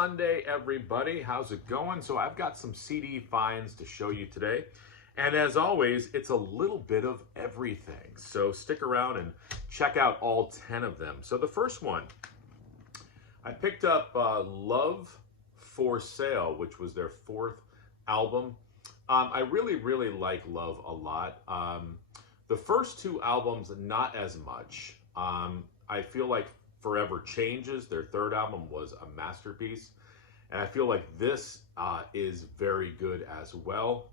Sunday, everybody. How's it going? So I've got some CD finds to show you today. And as always, it's a little bit of everything. So stick around and check out all 10 of them. So the first one, I picked up Love for Sale, which was their fourth album. I really like Love a lot. The first two albums, not as much. I feel like Forever Changes, their third album, was a masterpiece. And I feel like this is very good as well.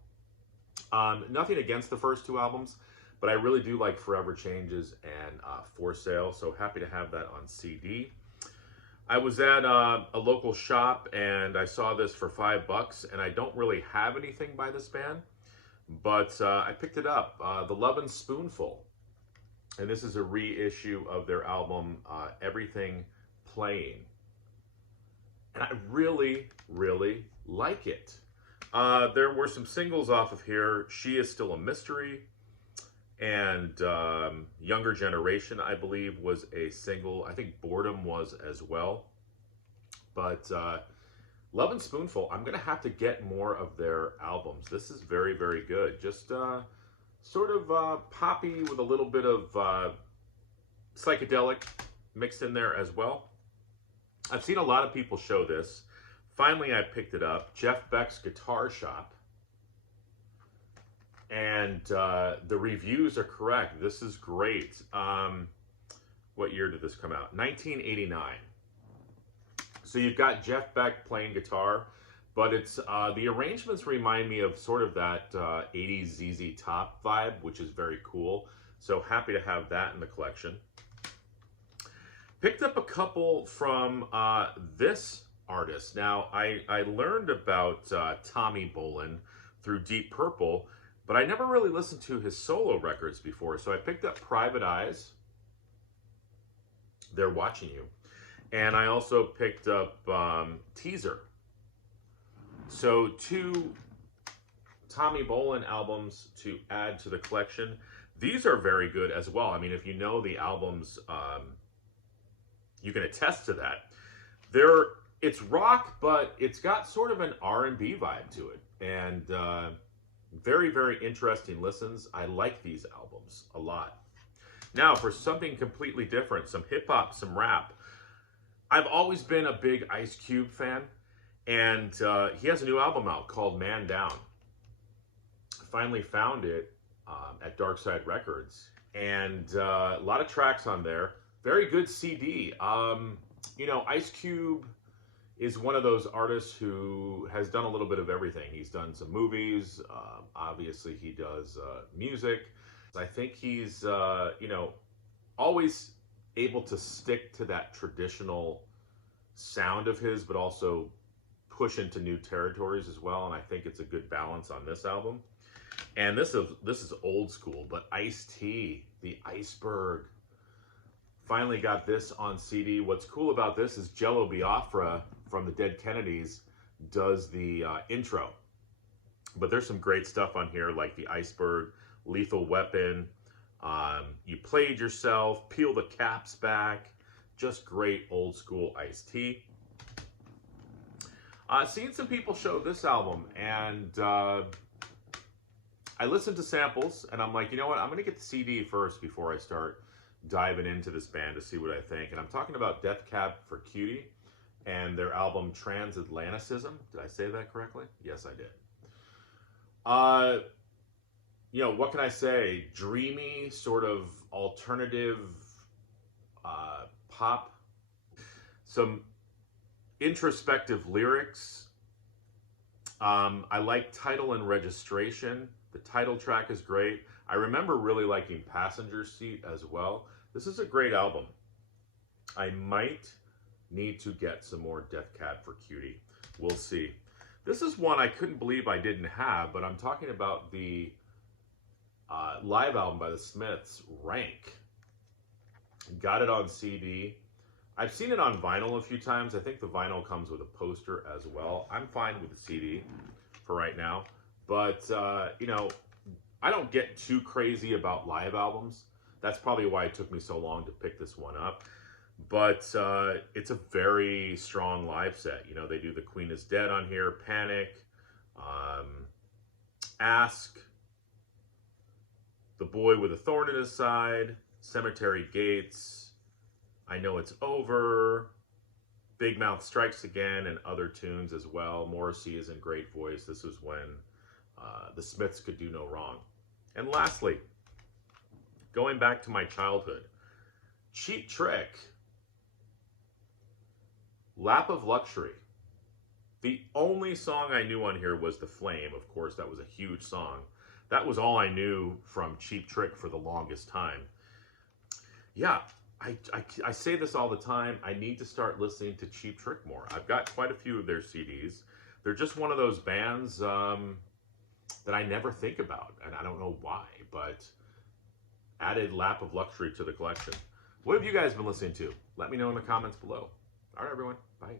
Nothing against the first two albums, but I really do like Forever Changes and For Sale. So happy to have that on CD. I was at a local shop and I saw this for $5, and I don't really have anything by this band, but I picked it up. The Lovin' Spoonful. And this is a reissue of their album, Everything Playing. And I really like it. There were some singles off of here. She Is Still a Mystery. And Younger Generation, I believe, was a single. I think Boredom was as well. But Lovin' Spoonful, I'm going to have to get more of their albums. This is very good. Just sort of poppy with a little bit of psychedelic mixed in there as well. I've seen a lot of people show this. Finally, I picked it up. Jeff Beck's Guitar Shop. And the reviews are correct. This is great. What year did this come out? 1989. So you've got Jeff Beck playing guitar, but it's the arrangements remind me of sort of that 80s ZZ Top vibe, which is very cool. So happy to have that in the collection. Picked up a couple from this artist. Now, I learned about Tommy Bolin through Deep Purple, but I never really listened to his solo records before. So I picked up Private Eyes. They're Watching You. And I also picked up Teaser. So two Tommy Bolin albums to add to the collection. These are very good as well. I mean, if you know the albums, you can attest to that. It's rock, but it's got sort of an R&B vibe to it. And very interesting listens. I like these albums a lot. Now, for something completely different, some hip-hop, some rap. I've always been a big Ice Cube fan. And he has a new album out called Man Down. I finally found it at Dark Side Records. And a lot of tracks on there. Very good CD. You know, Ice Cube is one of those artists who has done a little bit of everything. He's done some movies. Obviously, he does music. I think he's, you know, always able to stick to that traditional sound of his, but also push into new territories as well, and I think it's a good balance on this album. And this is old school, but Ice-T, the Iceberg, finally got this on CD. What's cool about this is Jello Biafra from the Dead Kennedys does the intro. But there's some great stuff on here, like the Iceberg, Lethal Weapon, You Played Yourself, Peel the Caps Back, just great old school Ice-T. Seen some people show this album, and I listened to samples, and I'm like, you know what, I'm going to get the CD first before I start diving into this band to see what I think. And I'm talking about Death Cab for Cutie and their album Transatlanticism. Did I say that correctly? Yes, I did. You know, what can I say? Dreamy, sort of alternative pop. Some introspective lyrics. I like Title and Registration. The title track is great. I remember really liking Passenger Seat as well. This is a great album. I might need to get some more Death Cab for Cutie. We'll see. This is one I couldn't believe I didn't have, but I'm talking about the live album by the Smiths, Rank. Got it on CD. I've seen it on vinyl a few times. I think the vinyl comes with a poster as well. I'm fine with the CD for right now. But, you know, I don't get too crazy about live albums. That's probably why it took me so long to pick this one up. But it's a very strong live set. You know, they do The Queen is Dead on here, Panic, Ask, The Boy with a Thorn in His Side, Cemetery Gates, I Know It's Over, Big Mouth Strikes Again, and other tunes as well. Morrissey is in great voice. This was when the Smiths could do no wrong. And lastly, going back to my childhood, Cheap Trick, Lap of Luxury. The only song I knew on here was The Flame. Of course, that was a huge song. That was all I knew from Cheap Trick for the longest time. Yeah, I say this all the time. I need to start listening to Cheap Trick more. I've got quite a few of their CDs. They're just one of those bands that I never think about, and I don't know why, but added Lap of Luxury to the collection. What have you guys been listening to? Let me know in the comments below. All right, everyone. Bye.